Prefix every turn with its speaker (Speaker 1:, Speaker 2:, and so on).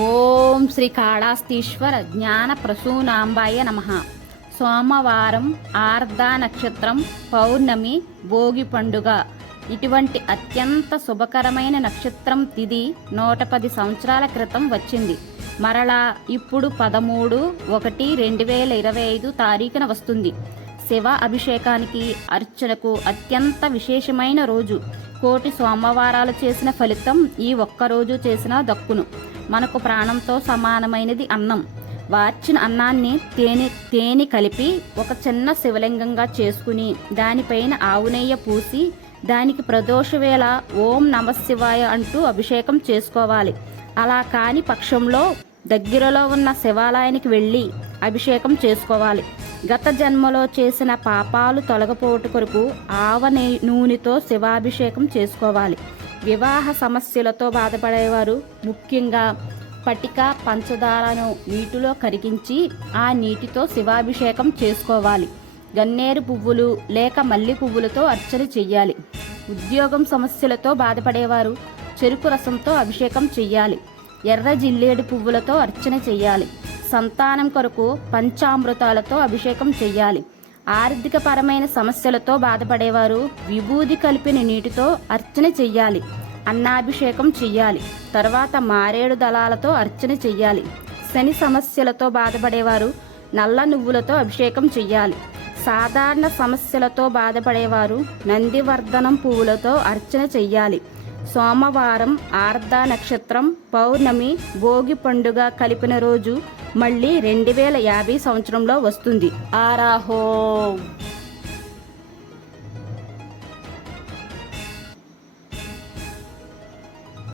Speaker 1: ఓం శ్రీ కాళాస్తీశ్వర జ్ఞాన ప్రసూనాంబాయ నమ. సోమవారం ఆర్ధ నక్షత్రం పౌర్ణమి భోగి పండుగ. ఇటువంటి అత్యంత శుభకరమైన నక్షత్రం తిది నూట పది సంవత్సరాల క్రితం వచ్చింది. మరలా ఇప్పుడు పదమూడు ఒకటి రెండు వేల ఇరవై ఐదు తారీఖున వస్తుంది. శివ అభిషేకానికి అర్చనకు అత్యంత విశేషమైన రోజు. కోటి సోమవారాలు చేసిన ఫలితం ఈ ఒక్కరోజు చేసిన దక్కును. మనకు ప్రాణంతో సమానమైనది అన్నం. వార్చిన అన్నాన్ని తేనె తేనె కలిపి ఒక చిన్న శివలింగంగా చేసుకుని దానిపైన ఆవునెయ్య పూసి దానికి ప్రదోషవేళ ఓం నమశివాయ అంటూ అభిషేకం చేసుకోవాలి. అలా కాని పక్షంలో దగ్గరలో ఉన్న శివాలయానికి వెళ్ళి అభిషేకం చేసుకోవాలి. గత జన్మలో చేసిన పాపాలు తొలగపోటు కొరకు ఆవ నూనెతో శివాభిషేకం చేసుకోవాలి. వివాహ సమస్యలతో బాధపడేవారు. ముఖ్యంగా పటిక పంచదారను నీటిలో కరిగించి ఆ నీటితో శివాభిషేకం చేసుకోవాలి. గన్నేరు పువ్వులు లేక మల్లె పువ్వులతో అర్చన చెయ్యాలి. ఉద్యోగం సమస్యలతో బాధపడేవారు చెరుకు రసంతో అభిషేకం చెయ్యాలి. ఎర్ర జిల్లేడు పువ్వులతో అర్చన చెయ్యాలి. సంతానం కొరకు పంచామృతాలతో అభిషేకం చెయ్యాలి. ఆర్థికపరమైన సమస్యలతో బాధపడేవారు విభూది కలిపిన నీటితో అర్చన చెయ్యాలి అన్నాభిషేకం చెయ్యాలి తర్వాత మారేడు దళాలతో అర్చన చెయ్యాలి. శని సమస్యలతో బాధపడేవారు నల్ల నువ్వులతో అభిషేకం చెయ్యాలి. సాధారణ సమస్యలతో బాధపడేవారు నందివర్ధనం పువ్వులతో అర్చన చెయ్యాలి. సోమవారం ఆర్ధ నక్షత్రం పౌర్ణమి భోగి పండుగ కలిపిన రోజు మళ్ళీ రెండు వేల యాభై సంవత్సరంలో వస్తుంది. ఆరాహో!